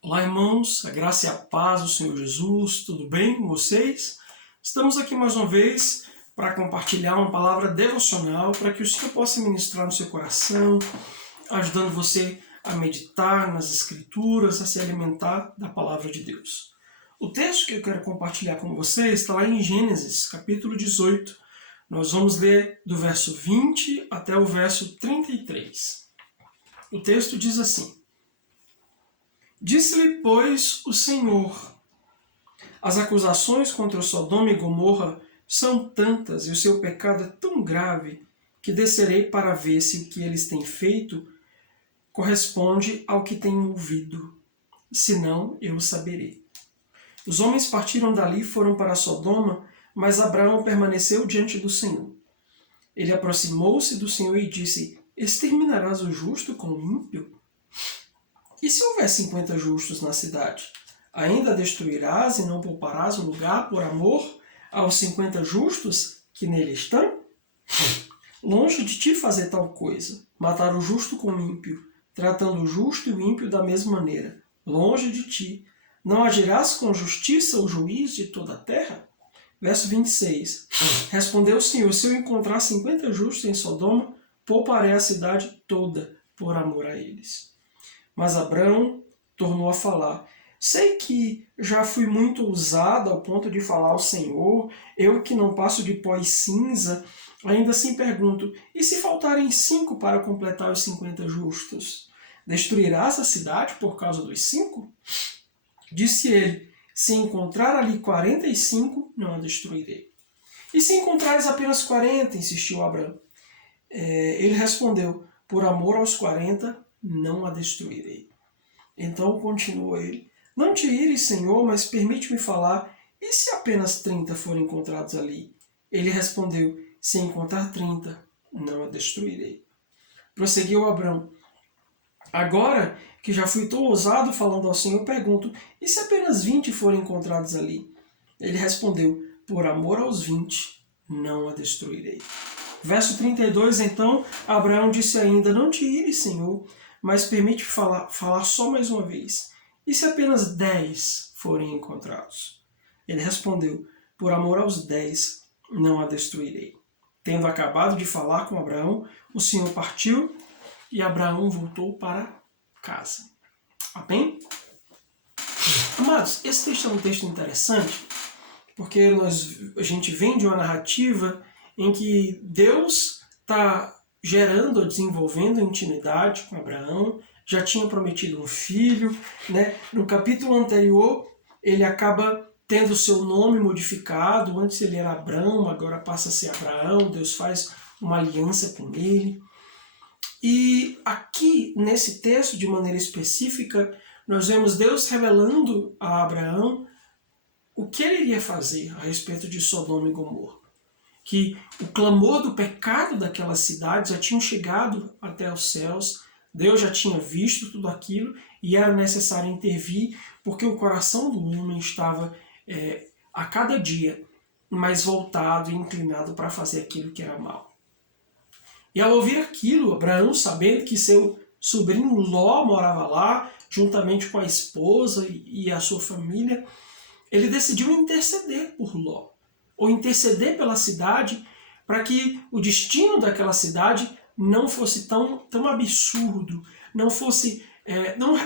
Olá, irmãos, a graça e a paz do Senhor Jesus, tudo bem com vocês? Estamos aqui mais uma vez para compartilhar uma palavra devocional para que o Senhor possa ministrar no seu coração, ajudando você a meditar nas Escrituras, a se alimentar da palavra de Deus. O texto que eu quero compartilhar com vocês está lá em Gênesis, capítulo 18. Nós vamos ler do verso 20 até o verso 33. O texto diz assim: Disse-lhe, pois, o Senhor: as acusações contra Sodoma e Gomorra são tantas e o seu pecado é tão grave que descerei para ver se o que eles têm feito corresponde ao que tenho ouvido. Senão, eu o saberei. Os homens partiram dali e foram para Sodoma, mas Abraão permaneceu diante do Senhor. Ele aproximou-se do Senhor e disse: exterminarás o justo com o ímpio? E se houver 50 justos na cidade? Ainda destruirás e não pouparás o lugar por amor aos 50 justos que nele estão? Longe de ti fazer tal coisa, matar o justo com o ímpio, tratando o justo e o ímpio da mesma maneira. Longe de ti. Não agirás com justiça o juiz de toda a terra? Verso 26. Respondeu o Senhor: se eu encontrar 50 justos em Sodoma, pouparei a cidade toda por amor a eles. Mas Abraão tornou a falar: sei que já fui muito ousado ao ponto de falar ao Senhor, eu que não passo de pó e cinza. Ainda assim pergunto: e se faltarem 5 para completar os 50 justos? Destruirás a cidade por causa dos 5? Disse ele: se encontrar ali 45, não a destruirei. E se encontrares apenas 40? Insistiu Abraão. Ele respondeu: por amor aos 40, não a destruirei. Então continua ele: não te ires, Senhor, mas permite-me falar, e se apenas 30 forem encontrados ali? Ele respondeu: se encontrar 30, não a destruirei. Prosseguiu Abraão: agora que já fui tão ousado falando ao Senhor, pergunto: e se apenas 20 forem encontrados ali? Ele respondeu: por amor aos 20, não a destruirei. Verso 32, então, Abraão disse ainda: não te ires, Senhor, mas permite falar só mais uma vez. E se apenas 10 forem encontrados? Ele respondeu: por amor aos 10, não a destruirei. Tendo acabado de falar com Abraão, o Senhor partiu e Abraão voltou para casa. Amém? Amados, esse texto é um texto interessante, porque a gente vem de uma narrativa em que Deus está gerando ou desenvolvendo intimidade com Abraão, já tinha prometido um filho, né? No capítulo anterior, ele acaba tendo seu nome modificado, antes ele era Abrão, agora passa a ser Abraão, Deus faz uma aliança com ele. E aqui, nesse texto, de maneira específica, nós vemos Deus revelando a Abraão o que ele iria fazer a respeito de Sodoma e Gomorra. Que o clamor do pecado daquelas cidades já tinha chegado até os céus, Deus já tinha visto tudo aquilo e era necessário intervir, porque o coração do homem estava a cada dia mais voltado e inclinado para fazer aquilo que era mal. E ao ouvir aquilo, Abraão, sabendo que seu sobrinho Ló morava lá, juntamente com a esposa e a sua família, ele decidiu interceder por Ló, ou interceder pela cidade, para que o destino daquela cidade não fosse tão absurdo, não fosse,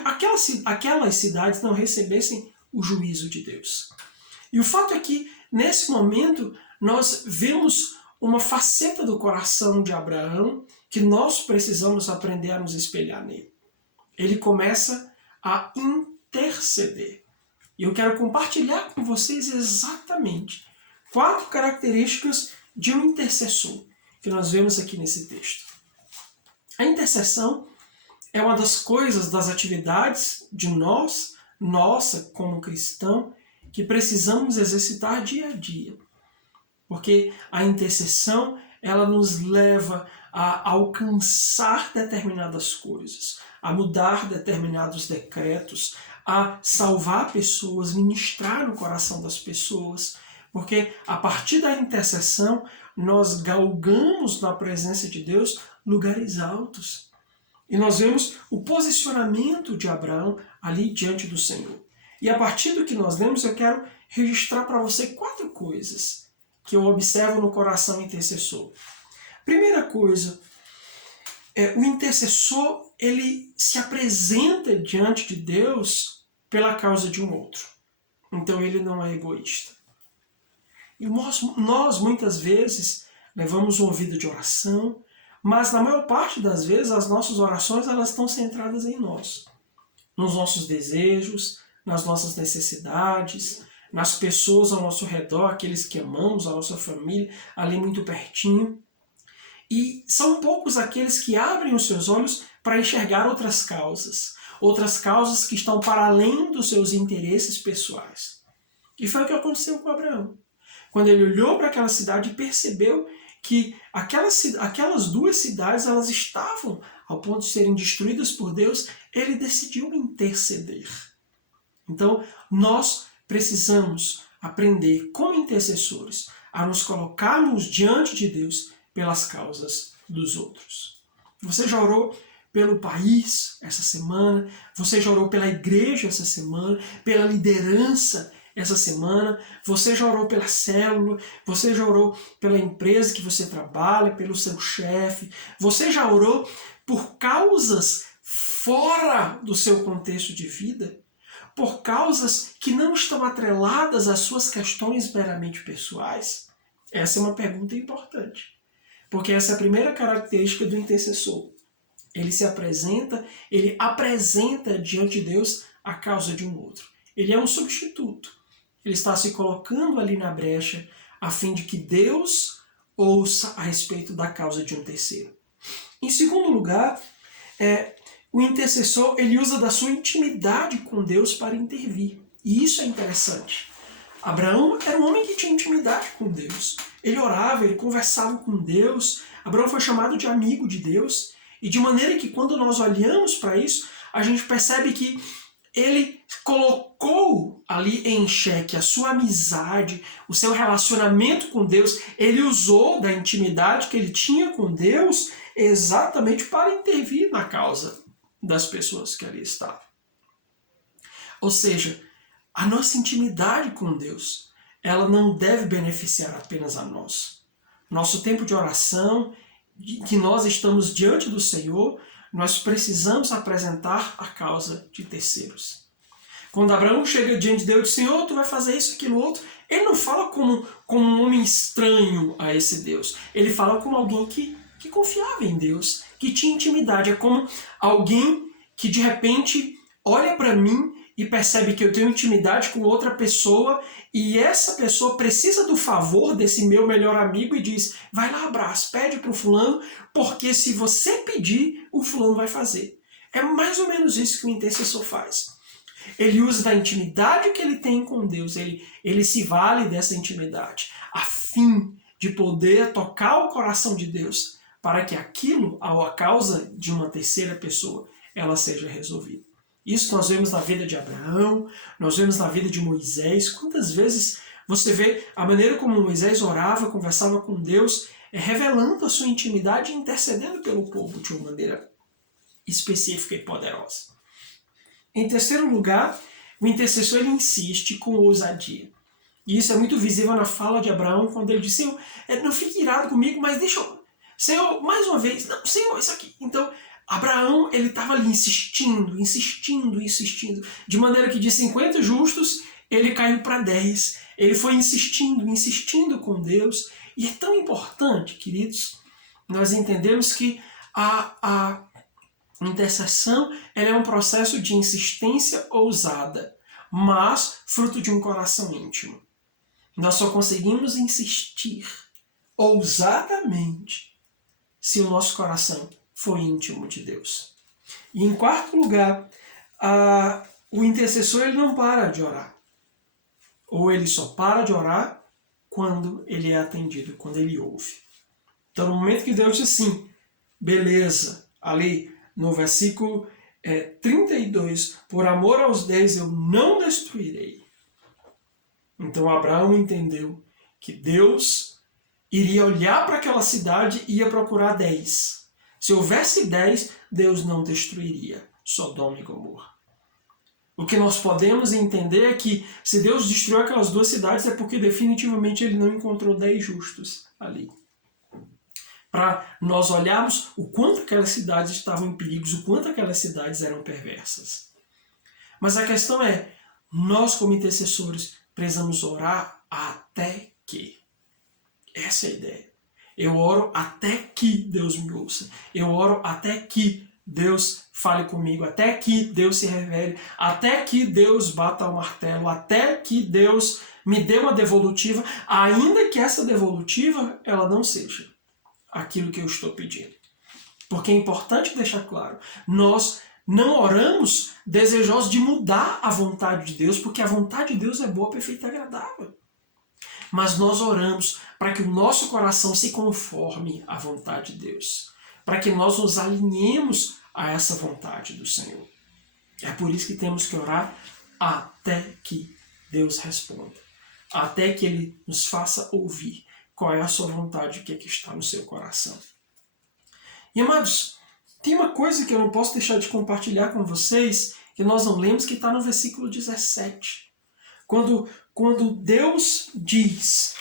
aquelas cidades não recebessem o juízo de Deus. E o fato é que, nesse momento, nós vemos uma faceta do coração de Abraão que nós precisamos aprender a nos espelhar nele. Ele começa a interceder. E eu quero compartilhar com vocês exatamente 4 características de um intercessor que nós vemos aqui nesse texto. A intercessão é uma das coisas, das atividades de nossa como cristão, que precisamos exercitar dia a dia. Porque a intercessão, ela nos leva a alcançar determinadas coisas, a mudar determinados decretos, a salvar pessoas, ministrar no coração das pessoas, porque a partir da intercessão nós galgamos na presença de Deus lugares altos. E nós vemos o posicionamento de Abraão ali diante do Senhor. E a partir do que nós lemos, eu quero registrar para você 4 coisas que eu observo no coração intercessor. Primeira coisa, o intercessor ele se apresenta diante de Deus pela causa de um outro. Então ele não é egoísta. E nós muitas vezes levamos uma vida de oração, mas na maior parte das vezes as nossas orações elas estão centradas em nós, nos nossos desejos, nas nossas necessidades, nas pessoas ao nosso redor, aqueles que amamos, a nossa família, ali muito pertinho. E são poucos aqueles que abrem os seus olhos para enxergar outras causas que estão para além dos seus interesses pessoais. E foi o que aconteceu com Abraão. Quando ele olhou para aquela cidade e percebeu que aquelas 2 cidades elas estavam ao ponto de serem destruídas por Deus, ele decidiu interceder. Então, nós precisamos aprender, como intercessores, a nos colocarmos diante de Deus pelas causas dos outros. Você já orou pelo país essa semana? Você já orou pela igreja essa semana? Pela liderança essa semana? Você já orou pela célula? Você já orou pela empresa que você trabalha? Pelo seu chefe? Você já orou por causas fora do seu contexto de vida? Por causas que não estão atreladas às suas questões meramente pessoais? Essa é uma pergunta importante. Porque essa é a primeira característica do intercessor. Ele apresenta diante de Deus a causa de um outro. Ele é um substituto. Ele está se colocando ali na brecha a fim de que Deus ouça a respeito da causa de um terceiro. Em segundo lugar, o intercessor ele usa da sua intimidade com Deus para intervir. E isso é interessante. Abraão era um homem que tinha intimidade com Deus. Ele orava, ele conversava com Deus. Abraão foi chamado de amigo de Deus. E de maneira que quando nós olhamos para isso, a gente percebe que ele colocou ali em xeque a sua amizade, o seu relacionamento com Deus. Ele usou da intimidade que ele tinha com Deus exatamente para intervir na causa das pessoas que ali estavam. Ou seja, a nossa intimidade com Deus, ela não deve beneficiar apenas a nós. Nosso tempo de oração, que nós estamos diante do Senhor, nós precisamos apresentar a causa de terceiros. Quando Abraão chega diante de Deus e diz, Senhor, tu vai fazer isso, aquilo, outro, ele não fala como um homem estranho a esse Deus. Ele fala como alguém que confiava em Deus, que tinha intimidade. É como alguém que de repente olha para mim e percebe que eu tenho intimidade com outra pessoa e essa pessoa precisa do favor desse meu melhor amigo e diz, vai lá, abraço, pede para o fulano, porque se você pedir, o fulano vai fazer. É mais ou menos isso que o intercessor faz. Ele usa da intimidade que ele tem com Deus, ele se vale dessa intimidade, a fim de poder tocar o coração de Deus, para que aquilo, a causa de uma terceira pessoa, ela seja resolvida. Isso nós vemos na vida de Abraão, nós vemos na vida de Moisés. Quantas vezes você vê a maneira como Moisés orava, conversava com Deus, revelando a sua intimidade e intercedendo pelo povo de uma maneira específica e poderosa. Em terceiro lugar, o intercessor ele insiste com ousadia. E isso é muito visível na fala de Abraão, quando ele diz, Senhor, não fique irado comigo, mas deixa eu... Senhor, mais uma vez, não, Senhor, isso aqui. Então, Abraão, ele estava ali insistindo, de maneira que de 50 justos, ele caiu para 10. Ele foi insistindo com Deus. E é tão importante, queridos, nós entendemos que a intercessão ela é um processo de insistência ousada, mas fruto de um coração íntimo. Nós só conseguimos insistir ousadamente se o nosso coração for íntimo de Deus. E em quarto lugar, o intercessor ele não para de orar. Ou ele só para de orar quando ele é atendido, quando ele ouve. Então no momento que Deus diz assim, beleza, ali no versículo 32, por amor aos 10 eu não destruirei. Então Abraão entendeu que Deus iria olhar para aquela cidade e ia procurar 10. Se houvesse 10, Deus não destruiria Sodoma e Gomorra. O que nós podemos entender é que se Deus destruiu aquelas duas cidades é porque definitivamente ele não encontrou 10 justos ali. Para nós olharmos o quanto aquelas cidades estavam em perigos, o quanto aquelas cidades eram perversas. Mas a questão é, nós como intercessores precisamos orar até que. Essa é a ideia. Eu oro até que Deus me ouça. Eu oro até que Deus fale comigo, até que Deus se revele, até que Deus bata o martelo, até que Deus me dê uma devolutiva, ainda que essa devolutiva ela não seja aquilo que eu estou pedindo. Porque é importante deixar claro, nós não oramos desejosos de mudar a vontade de Deus, porque a vontade de Deus é boa, perfeita e agradável. Mas nós oramos para que o nosso coração se conforme à vontade de Deus, para que nós nos alinhemos a essa vontade do Senhor. É por isso que temos que orar até que Deus responda, até que Ele nos faça ouvir qual é a sua vontade, o que é que está no seu coração. E amados, tem uma coisa que eu não posso deixar de compartilhar com vocês, que nós não lemos, que está no versículo 17. Quando Deus diz: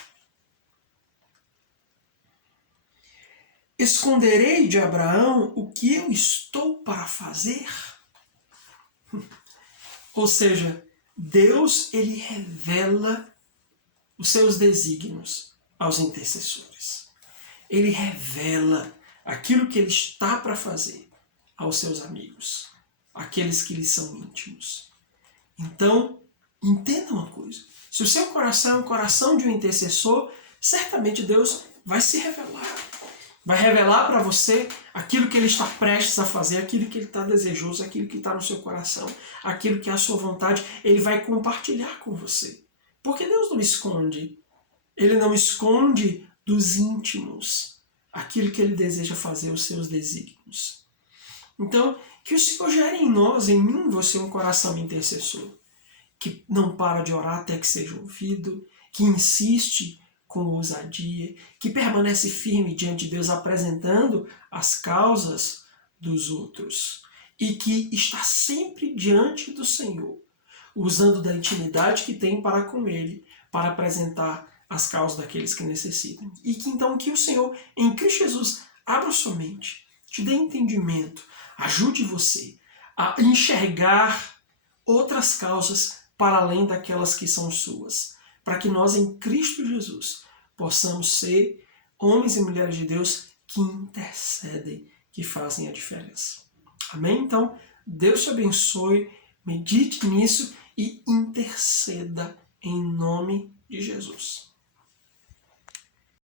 esconderei de Abraão o que eu estou para fazer? Ou seja, Deus ele revela os seus desígnios aos intercessores. Ele revela aquilo que ele está para fazer aos seus amigos, aqueles que lhe são íntimos. Então, entenda uma coisa. Se o seu coração é o coração de um intercessor, certamente Deus vai se revelar. Vai revelar para você aquilo que ele está prestes a fazer, aquilo que ele está desejoso, aquilo que está no seu coração, aquilo que é a sua vontade, ele vai compartilhar com você. Porque Deus não esconde. Ele não esconde dos íntimos aquilo que ele deseja fazer, os seus desígnios. Então, que o Senhor gere em nós, em mim, você um coração intercessor, que não para de orar até que seja ouvido, que insiste com ousadia, que permanece firme diante de Deus apresentando as causas dos outros e que está sempre diante do Senhor, usando da intimidade que tem para com Ele, para apresentar as causas daqueles que necessitam. E que então que o Senhor, em Cristo Jesus, abra sua mente, te dê entendimento, ajude você a enxergar outras causas para além daquelas que são suas, para que nós em Cristo Jesus possamos ser homens e mulheres de Deus que intercedem, que fazem a diferença. Amém? Então, Deus te abençoe, medite nisso e interceda em nome de Jesus.